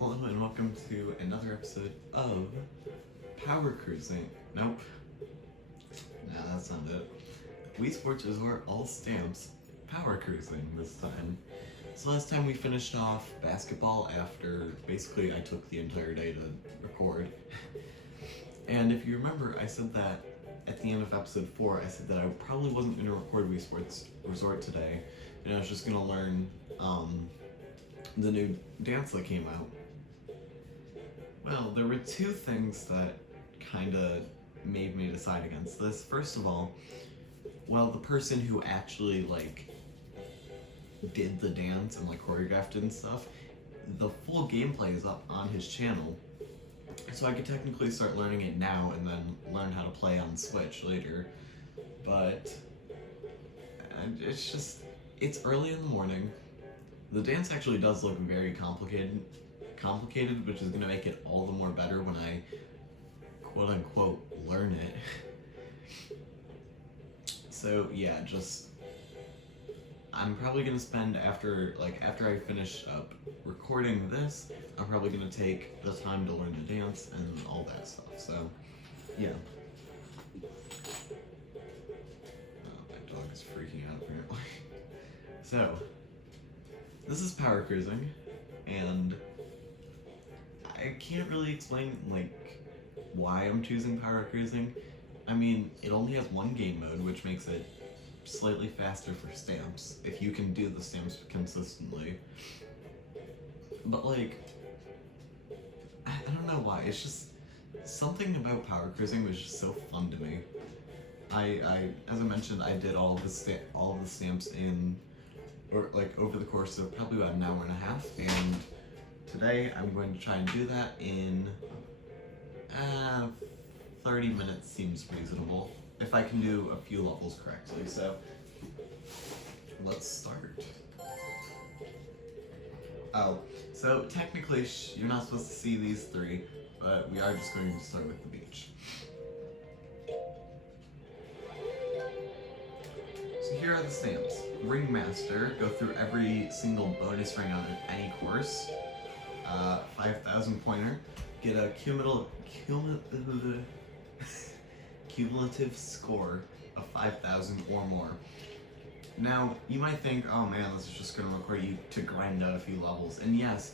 Hello and welcome to another episode of Power Cruising. Nope. Nah, that's not it. Wii Sports Resort All Stamps Power Cruising this time. So last time we finished off basketball after basically I took the entire day to record. And if you remember, I said that at the end of episode 4, I said that I probably wasn't going to record Wii Sports Resort today, and I was just going to learn the new dance that came out. Well, there were two things that kind of made me decide against this. First of all, well, the person who actually, did the dance and, choreographed it and stuff, the full gameplay is up on his channel. So I could technically start learning it now and then learn how to play on Switch later. But it's early in the morning. The dance actually does look very complicated, which is going to make it all the more better when I quote-unquote learn it. So yeah, I'm probably going to spend after I finish up recording this, I'm probably going to take the time to learn the dance and all that stuff, so yeah. Oh, my dog is freaking out apparently. So, this is Power Cruising, and I can't really explain, why I'm choosing Power Cruising. I mean, it only has one game mode, which makes it slightly faster for stamps, if you can do the stamps consistently. But, I don't know why, it's just, something about Power Cruising was just so fun to me. As I mentioned, I did all of the stamps over the course of probably about an hour and a half, and today I'm going to try and do that in 30 minutes seems reasonable, if I can do a few levels correctly, so let's start. Oh, so technically you're not supposed to see these three, but we are just going to start with the beach. So here are the stamps. Ringmaster, go through every single bonus ring on any course. 5,000 pointer, get a cumulative score of 5,000 or more. Now, you might think, oh man, this is just going to require you to grind out a few levels, and yes,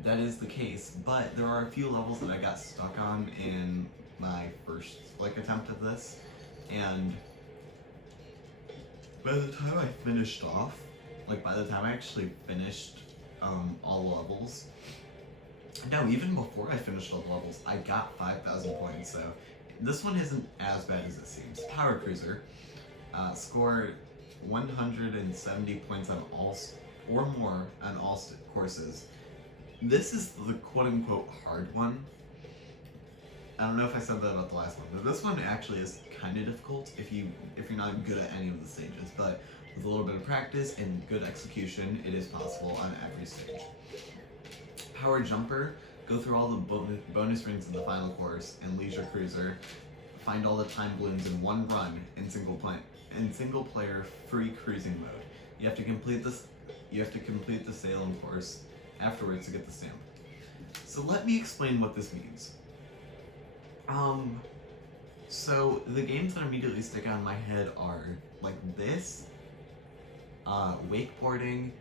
that is the case, but there are a few levels that I got stuck on in my first attempt at this, and by the time I finished off, by the time I actually finished all the levels, no, even before I finished all the levels, I got 5,000 points, so this one isn't as bad as it seems. Power Cruiser, scored 170 points on all, or more, on all courses. This is the quote-unquote hard one. I don't know if I said that about the last one, but this one actually is kind of difficult if you're not good at any of the stages, but with a little bit of practice and good execution, it is possible on every stage. Power Jumper, go through all the bonus rings in the final course, and Leisure Cruiser, find all the time balloons in one run in single player free cruising mode. You have to complete the Slalom course afterwards to get the stamp. So let me explain what this means. So the games that immediately stick out in my head are this, wakeboarding,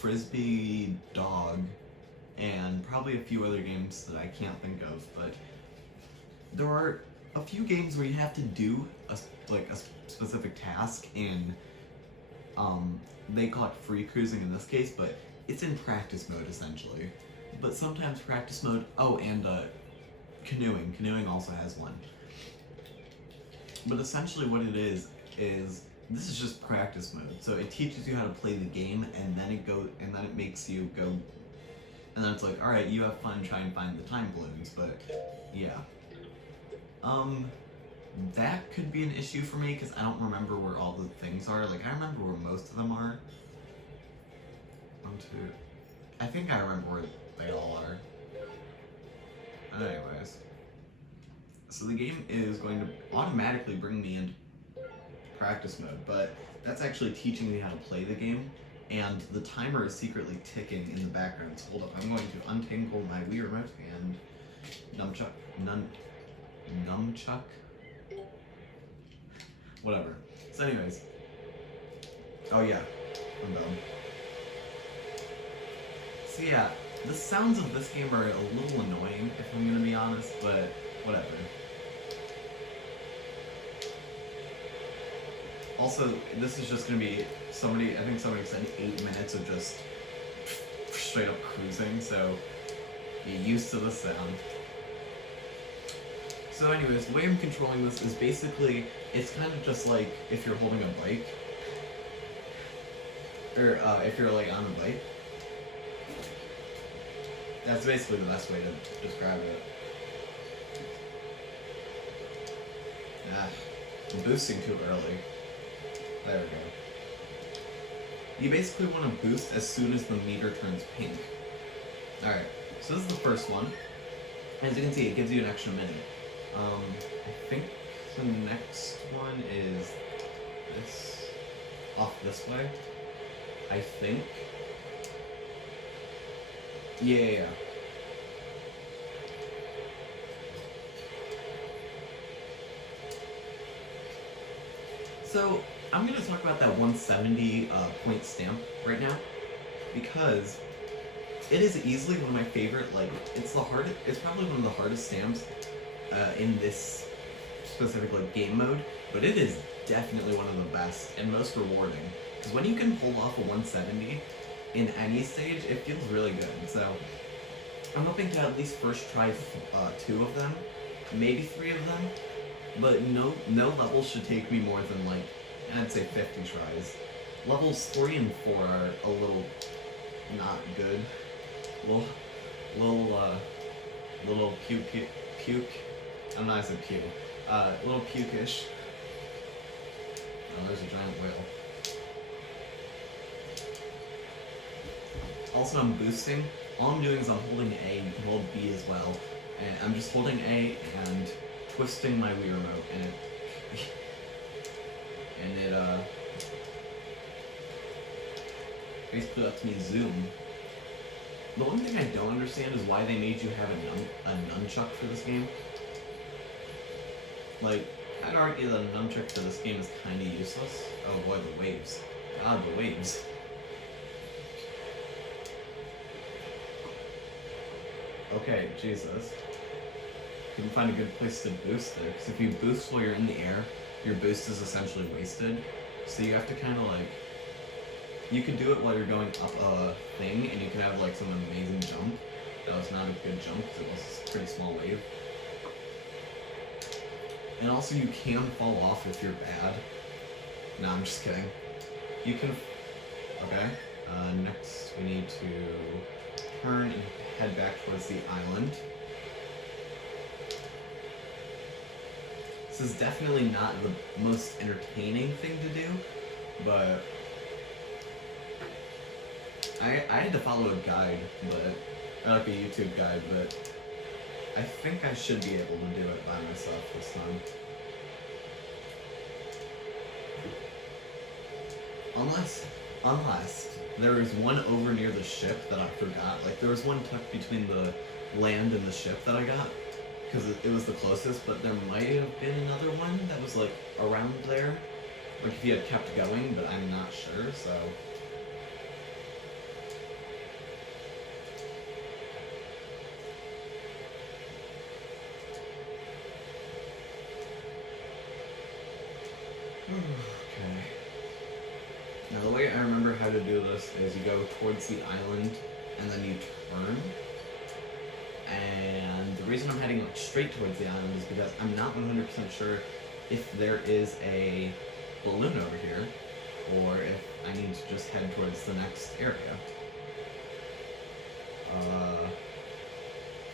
frisbee dog, and probably a few other games that I can't think of, but there are a few games where you have to do a specific task in, they call it free cruising in this case, but it's in practice mode essentially. But sometimes practice mode, oh, and canoeing also has one. But essentially what it is this is just practice mode. So it teaches you how to play the game, and then it makes you go, and then it's like, alright, you have fun, try and find the time balloons, but yeah. That could be an issue for me, because I don't remember where all the things are. I remember where most of them are. I think I remember where they all are. Anyways. So the game is going to automatically bring me into practice mode, but that's actually teaching me how to play the game. and the timer is secretly ticking in the background. So hold up, I'm going to untangle my Wii remote and nunchuck, whatever. So anyways, oh yeah, I'm done. So yeah, the sounds of this game are a little annoying, if I'm gonna be honest, but whatever. Also, this is just gonna be I think somebody said 8 minutes of just straight up cruising, so get used to the sound. So anyways, the way I'm controlling this is basically, it's kind of just like if you're holding a bike, or if you're like on a bike. That's basically the best way to describe it. I'm boosting too early. There we go. You basically want to boost as soon as the meter turns pink. Alright, so this is the first one. As you can see, it gives you an extra minute. I think the next one is this, off this way. I think. Yeah. So, I'm going to talk about that 170 point stamp right now, because it is easily one of my favorite, like, it's probably one of the hardest stamps in this specific, like, game mode, but it is definitely one of the best and most rewarding, because when you can pull off a 170 in any stage, it feels really good. So I'm hoping to at least first try 2 of them, maybe 3 of them, but no level should take me more than, like, I'd say 50 tries. Levels 3 and 4 are a little not good. Little puke. I don't know how to say puke. Little puke-ish. Oh, there's a giant whale. Also, I'm boosting. All I'm doing is I'm holding A, you can hold B as well. And I'm just holding A and twisting my Wii remote, and it basically lets me zoom. The one thing I don't understand is why they made you have a nunchuck for this game. Like, I'd argue that a nunchuck for this game is kind of useless. Oh boy, the waves. God, the waves. Okay, Jesus. Couldn't find a good place to boost there, because if you boost while you're in the air, your boost is essentially wasted. So you have to kind of like, you could do it while you're going up a thing, and you could have like some amazing jump. That was not a good jump, because it was a pretty small wave. And also you can fall off if you're bad. No, I'm just kidding. You can, okay. Next we need to turn and head back towards the island. This is definitely not the most entertaining thing to do, but I had to follow a guide, or like a YouTube guide, but I think I should be able to do it by myself this time. Unless there is one over near the ship that I forgot. Like, there was one tucked between the land and the ship that I got, because it was the closest, but there might have been another one that was, like, around there. Like, if you had kept going, but I'm not sure, so... Okay. Now, the way I remember how to do this is you go towards the island, and then you turn. And the reason I'm heading straight towards the island is because I'm not 100% sure if there is a balloon over here, or if I need to just head towards the next area.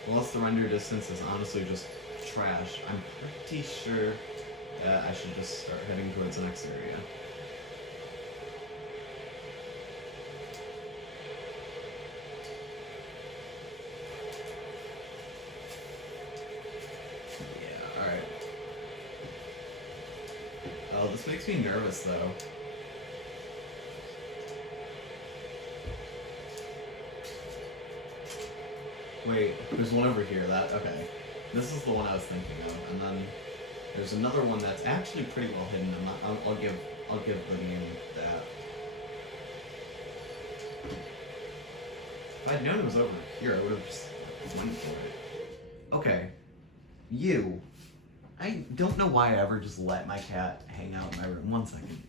Unless the render distance is honestly just trash, I'm pretty sure that I should just start heading towards the next area. This makes me nervous, though. Wait, there's one over here. Okay. This is the one I was thinking of, and then there's another one that's actually pretty well hidden. I'll give the name that. If I'd known it was over here, I would have just went for it. Okay, you. I don't know why I ever just let my cat hang out in my room. 1 second.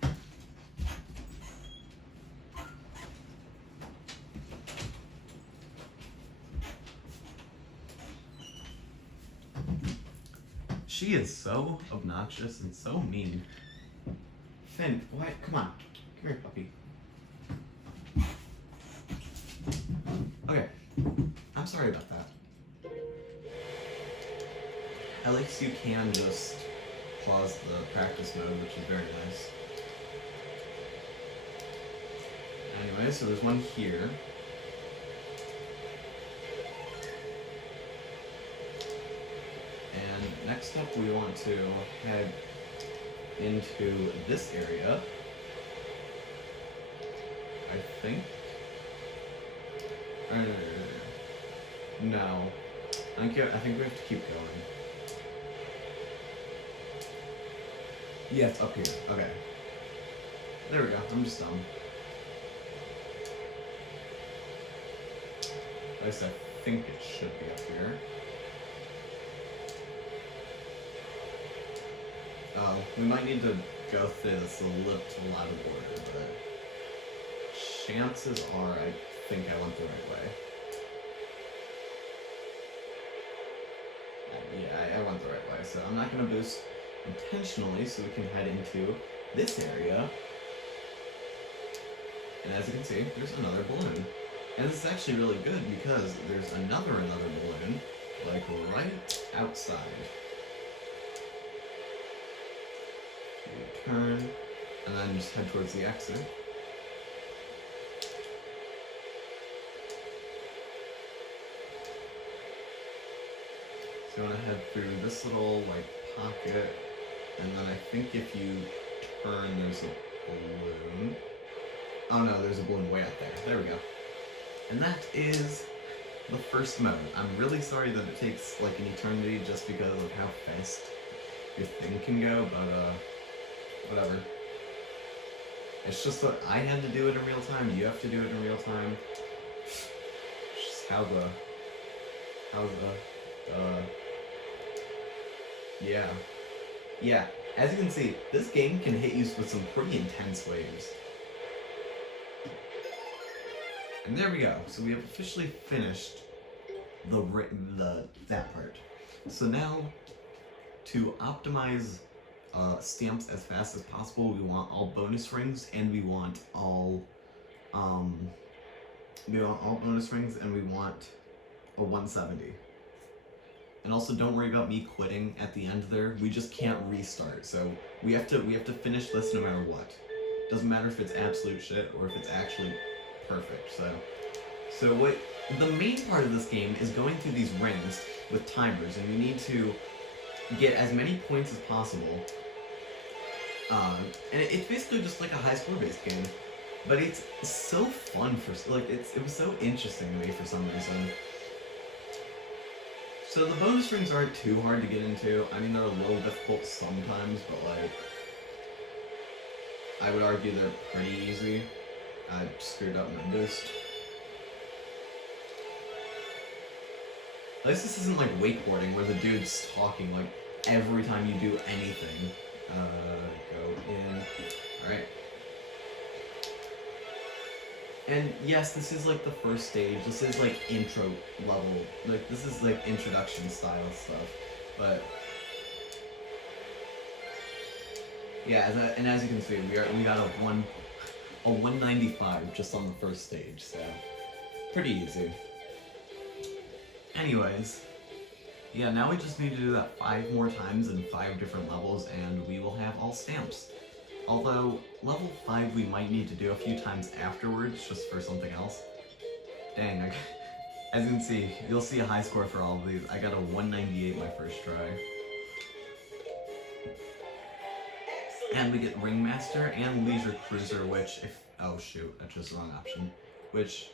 She is so obnoxious and so mean. Finn, what? Come on. Come here, puppy. Okay. I'm sorry about that. At least you can just pause the practice mode, which is very nice. Anyway, so there's one here. And next up we want to head into this area. I think. No. I think we have to keep going. Yeah, it's up here. Okay. There we go. I'm just dumb. At least I think it should be up here. We might need to go through this a little out of order, but chances are I think I went the right way. Yeah, I went the right way, so I'm not going to boost intentionally, so we can head into this area. And as you can see, there's another balloon. And this is actually really good because there's another balloon, like right outside. Turn, and then just head towards the exit. So you want to head through this little like pocket, and then I think if you turn, there's a balloon. Oh no, there's a balloon way up there. There we go. And that is the first mode. I'm really sorry that it takes like an eternity just because of how fast your thing can go, but whatever. It's just that I had to do it in real time. You have to do it in real time. It's just yeah. As you can see, this game can hit you with some pretty intense waves. And there we go. So we have officially finished that part. So now, to optimize stamps as fast as possible, we want all bonus rings, and we want all bonus rings, and we want a 170. And also, don't worry about me quitting at the end there. We just can't restart. So we have to finish this no matter what. Doesn't matter if it's absolute shit or if it's actually perfect. So what the main part of this game is going through these rings with timers, and we need to get as many points as possible. And it's basically just like a high score based game, but it's so fun it was so interesting to me for some reason. So the bonus rings aren't too hard to get into. I mean, they're a little difficult sometimes, but like I would argue they're pretty easy. I screwed up my boost. At least this isn't like wakeboarding where the dude's talking like every time you do anything. Go in. Alright. And yes, this is like the first stage. This is like intro level. Like this is like introduction style stuff. But yeah, as you can see, we got a 195 just on the first stage, so pretty easy. Anyways, yeah, now we just need to do that 5 more times in 5 different levels, and we will have all stamps. Although, level 5 we might need to do a few times afterwards, just for something else. Dang, as you can see, you'll see a high score for all of these. I got a 198 my first try. And we get Ringmaster and Leisure Cruiser, which oh shoot, I chose the wrong option. Which,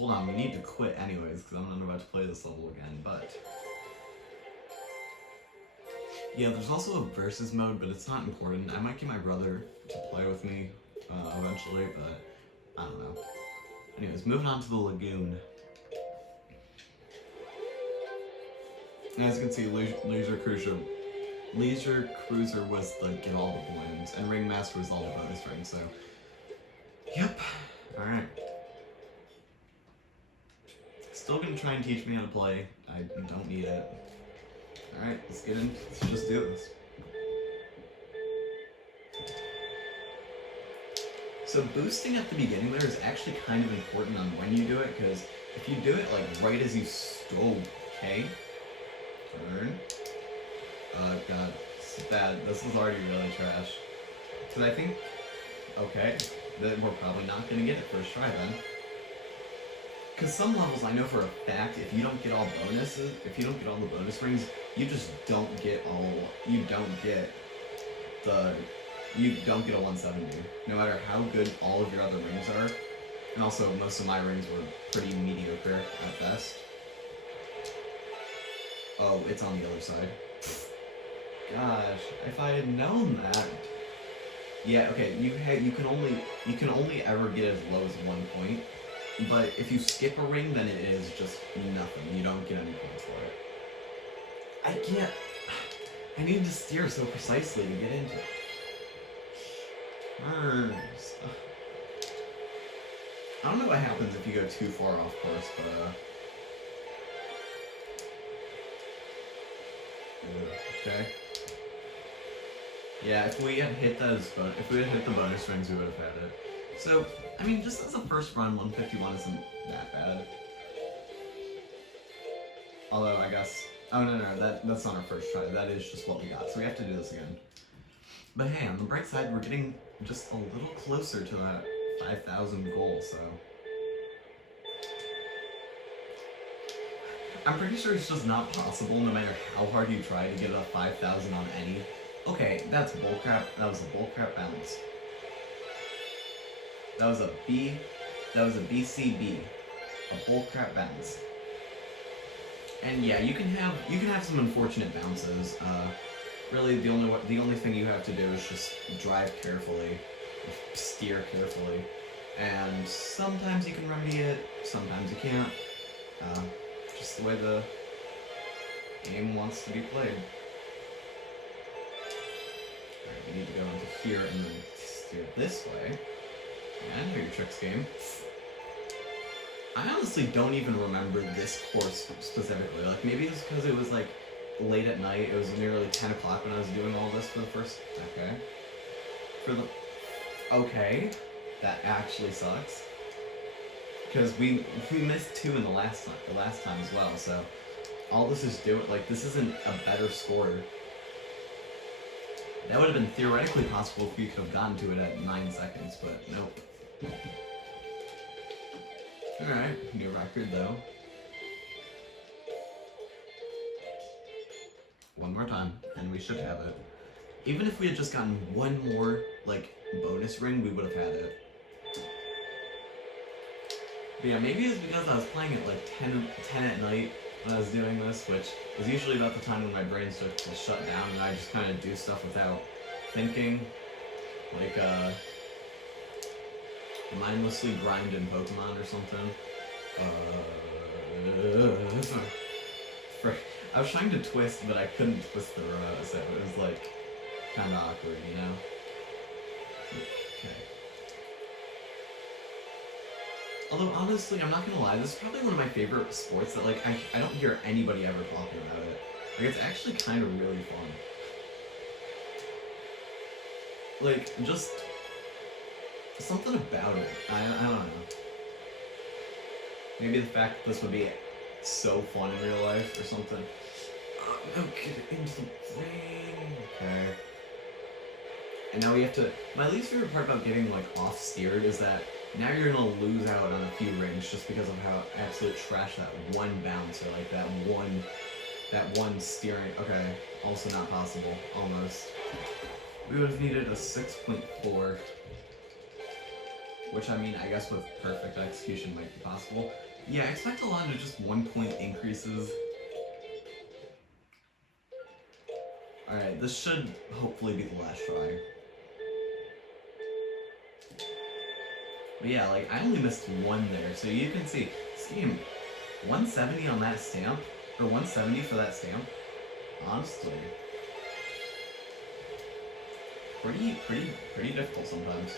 hold on, we need to quit anyways, because I'm not about to play this level again, but... Yeah, there's also a versus mode, but it's not important. I might get my brother to play with me eventually, but I don't know. Anyways, moving on to the lagoon. As you can see, Leisure Cruiser was the get all the balloons, and Ringmaster was all the bonus rings, so... Yep. Alright. Still gonna try and teach me how to play. I don't need it. Alright, let's get in. Let's just do this. So boosting at the beginning there is actually kind of important on when you do it, because if you do it like right as you okay. Turn. God, this is bad. This is already really trash. Because I think, okay, then we're probably not gonna get it first try then. Because some levels I know for a fact, if you don't get all bonuses, if you don't get all the bonus rings, you just don't get you don't get a 170. No matter how good all of your other rings are. And also, most of my rings were pretty mediocre at best. Oh, it's on the other side. Gosh, if I had known that. Yeah, okay, you can only ever get as low as 1 point. But if you skip a ring, then it is just nothing. You don't get any points for it. I can't... I need to steer so precisely to get into it. I don't know what happens if you go too far off course, but okay. Yeah, if we had hit the bonus rings, we would have had it. So, I mean, just as a first run, 151 isn't that bad. Although, I guess... Oh, no, that's not our first try. That is just what we got, so we have to do this again. But hey, on the bright side, we're getting just a little closer to that 5,000 goal, so... I'm pretty sure it's just not possible, no matter how hard you try, to get a 5,000 on any... Okay, that's bullcrap. That was a bullcrap bounce. That was a BCB. A bullcrap bounce. And yeah, you can have some unfortunate bounces. Really, the only thing you have to do is just drive carefully, steer carefully, and sometimes you can remedy it, sometimes you can't. Just the way the game wants to be played. Alright, we need to go into here and then steer this way. And here your tricks game. I honestly don't even remember this course specifically. Like, maybe it's because it was like late at night. It was nearly 10 o'clock when I was doing all this for the first... Okay. Okay. That actually sucks. Because we missed 2 in the last time as well, so... All this is doing... Like, this isn't a better score. That would have been theoretically possible if we could have gotten to it at 9 seconds, but nope. Alright, new record though. One more time, and we should have it. Even if we had just gotten one more, like, bonus ring, we would have had it. But yeah, maybe it's because I was playing at like 10 at night when I was doing this, which is usually about the time when my brain starts to shut down and I just kind of do stuff without thinking. Like, mindlessly grind in Pokemon or something. I was trying to twist, but I couldn't twist the remote, so it was like kind of awkward, you know? Okay. Although honestly, I'm not gonna lie, this is probably one of my favorite sports that like I don't hear anybody ever talking about it. Like, it's actually kind of really fun. Like, just something about it. I don't know. Maybe the fact that this would be so fun in real life or something. Oh, no, get it into the brain. Okay. And now we have to... My least favorite part about getting, like, off-steered is that now you're gonna lose out on a few rings just because of how absolute trash that one bounce or, like, that one steering... Okay, also not possible. Almost. We would have needed a 6.4. Which, I mean, I guess with perfect execution might be possible. Yeah, expect a lot of just 1 point increases. Alright, this should hopefully be the last try. But yeah, like, I only missed one there, so you can see, this game, 170 on that stamp, or 170 for that stamp, honestly, pretty difficult sometimes.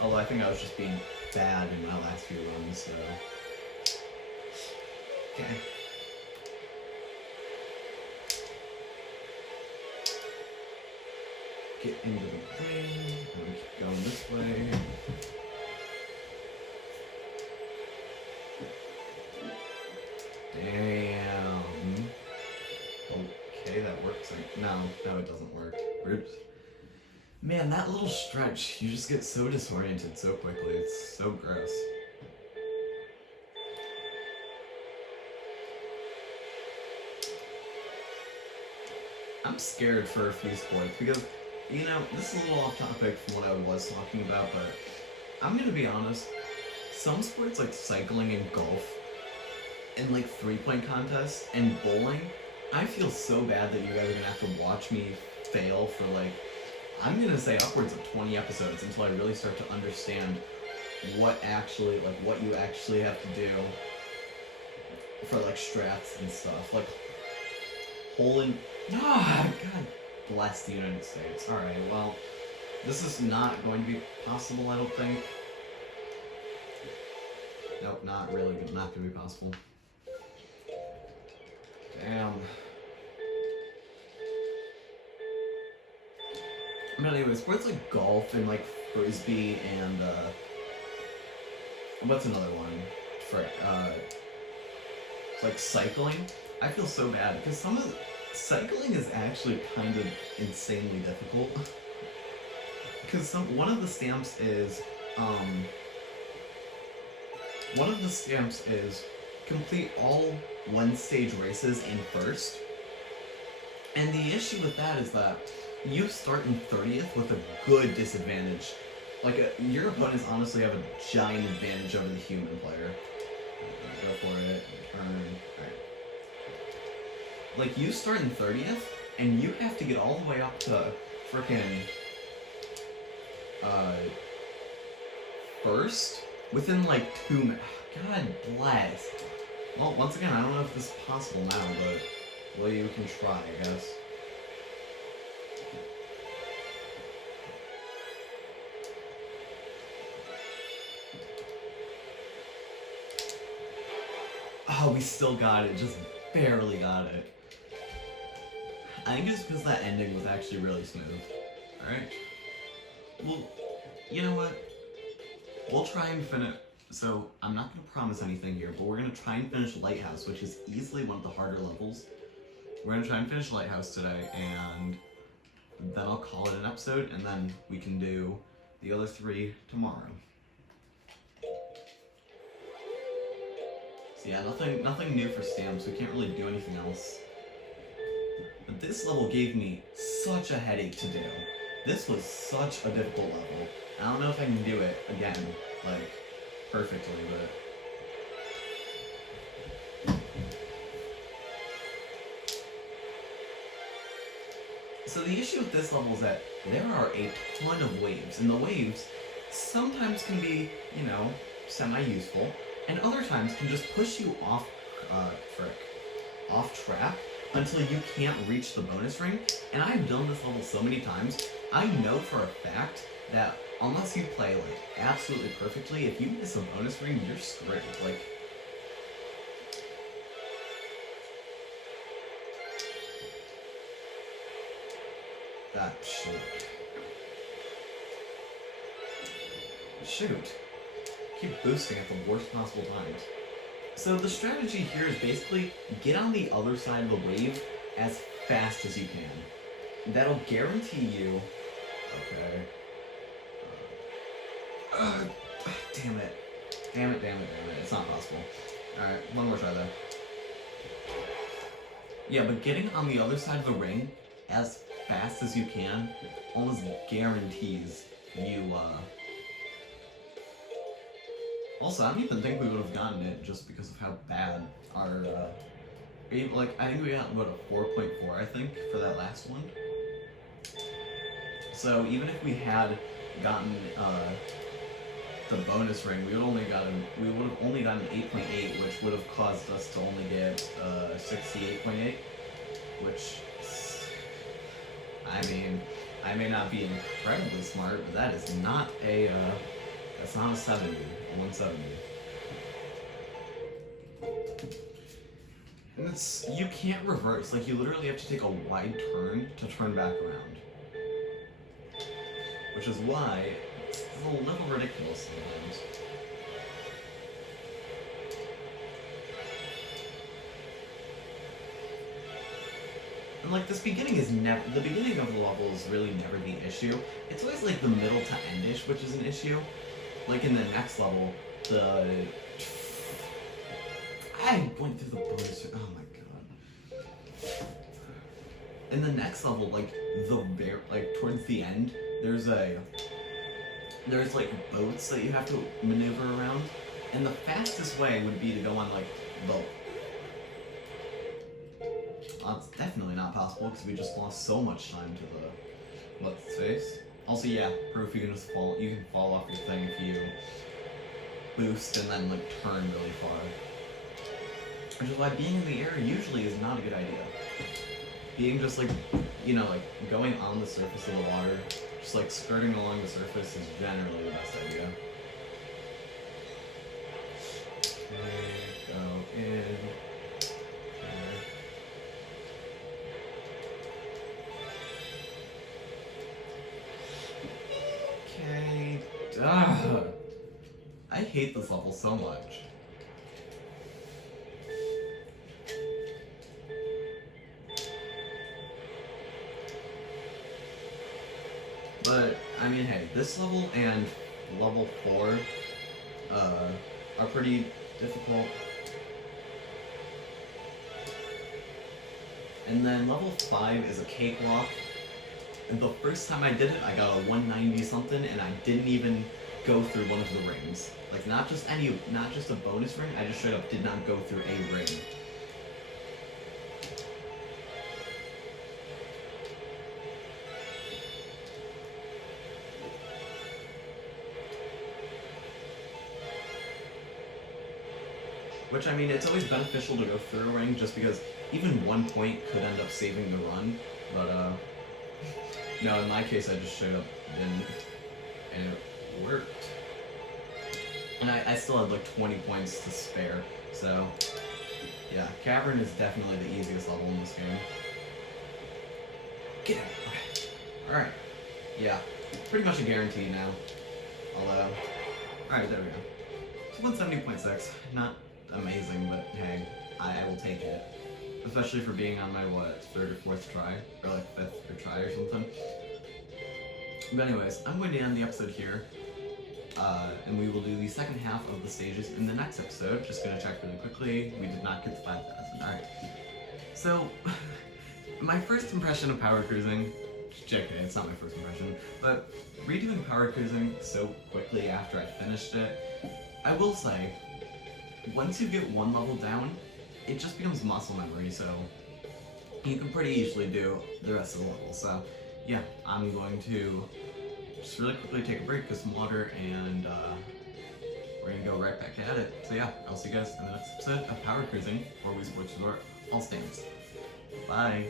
Although I think I was just being bad in my last few runs, so. Okay. Get into the ring, and we keep going this way. Damn. Okay, that works. No, it doesn't work. Oops. Man, that little stretch, you just get so disoriented so quickly. It's so gross. I'm scared for a few sports because, you know, this is a little off topic from what I was talking about, but I'm gonna be honest. Some sports like cycling and golf and like 3-point contests and bowling, I feel so bad that you guys are gonna have to watch me fail for like, I'm gonna say upwards of 20 episodes until I really start to understand what actually, like what you actually have to do for like strats and stuff. Like, God bless the United States. Alright, well, this is not going to be possible, I don't think. Nope, not really, not gonna be possible. Damn. But anyway, sports like golf and like frisbee and what's another one? For like cycling. I feel so bad because cycling is actually kind of insanely difficult. Because one of the stamps is complete all one-stage races in first. And the issue with that is that you start in 30th with a good disadvantage. Like, your opponents honestly have a giant advantage over the human player. Go for it. Turn. Alright. Like, you start in 30th, and you have to get all the way up to frickin' first within like 2 minutes. God bless. Well, once again, I don't know if this is possible now, but well, you can try, I guess. Oh, we still got it. Just barely got it. I think it's because that ending was actually really smooth. Alright. Well, you know what? We'll try and finish. So, I'm not going to promise anything here, but we're going to try and finish Lighthouse, which is easily one of the harder levels. We're going to try and finish Lighthouse today, and then I'll call it an episode, and then we can do the other 3 tomorrow. So yeah, nothing new for stamps. We can't really do anything else. But this level gave me such a headache to do. This was such a difficult level. I don't know if I can do it again, like, perfectly, but... So the issue with this level is that there are a ton of waves, and the waves sometimes can be, you know, semi-useful, and other times can just push you off track until you can't reach the bonus ring. And I've done this level so many times, I know for a fact that unless you play like absolutely perfectly, if you miss a bonus ring, you're screwed. Like, that shoot. Keep boosting at the worst possible times. So the strategy here is basically get on the other side of the wave as fast as you can. That'll guarantee you... Okay. Damn it. It's not possible. Alright, one more try though. Yeah, but getting on the other side of the ring as fast as you can almost guarantees you, Also, I don't even think we would have gotten it just because of how bad our, like, I think we got, what, a 4.4, I think, for that last one. So even if we had gotten, the bonus ring, we would have only gotten 8.8, which would have caused us to only get 68.8, which, I mean, I may not be incredibly smart, but that is not a that's not a 70, a 170. And you can't reverse, like you literally have to take a wide turn to turn back around. Which is why it's a little ridiculous sometimes. And like the beginning of the level is really never the issue. It's always like the middle to endish which is an issue. Like in the next level, I went through the bonus. Oh my god. In the next level, like towards the end, there's like boats that you have to maneuver around, and the fastest way would be to go on like boat. It's definitely not possible because we just lost so much time to the what's its face. Also, yeah, proof you can just fall. You can fall off your thing if you boost and then like turn really far. Which is why being in the air usually is not a good idea. Being just like, like going on the surface of the water, just like skirting along the surface is generally the best idea. Okay, go in. Okay. Ugh. I hate this level so much. But, I mean, hey, this level and level 4 are pretty difficult. And then level 5 is a cakewalk. And the first time I did it, I got a 190 something, and I didn't even go through one of the rings. Like, not just a bonus ring, I just straight up did not go through a ring. Which, I mean, it's always beneficial to go through a ring just because even 1 point could end up saving the run, but, no, in my case, I just straight up didn't, and it worked. And I still had, like, 20 points to spare, so, yeah, Cavern is definitely the easiest level in this game. Get out! Okay. Alright. Yeah, pretty much a guarantee now. Although, alright, there we go. So 170.6, not amazing, but hey, I will take it. Especially for being on my, what, 3rd or 4th try? Or like 5th try or something. But anyways, I'm going to end the episode here. And we will do the second half of the stages in the next episode. Just gonna check really quickly. We did not get to 5,000. Alright. So, my first impression of power cruising, JK, it's not my first impression, but redoing power cruising so quickly after I finished it, I will say, once you get one level down, it just becomes muscle memory, so you can pretty easily do the rest of the level. So, yeah, I'm going to just really quickly take a break, get some water, and we're gonna go right back at it. So yeah, I'll see you guys in the next episode of Power Cruising for Wii Sports Resort All Stands. Bye!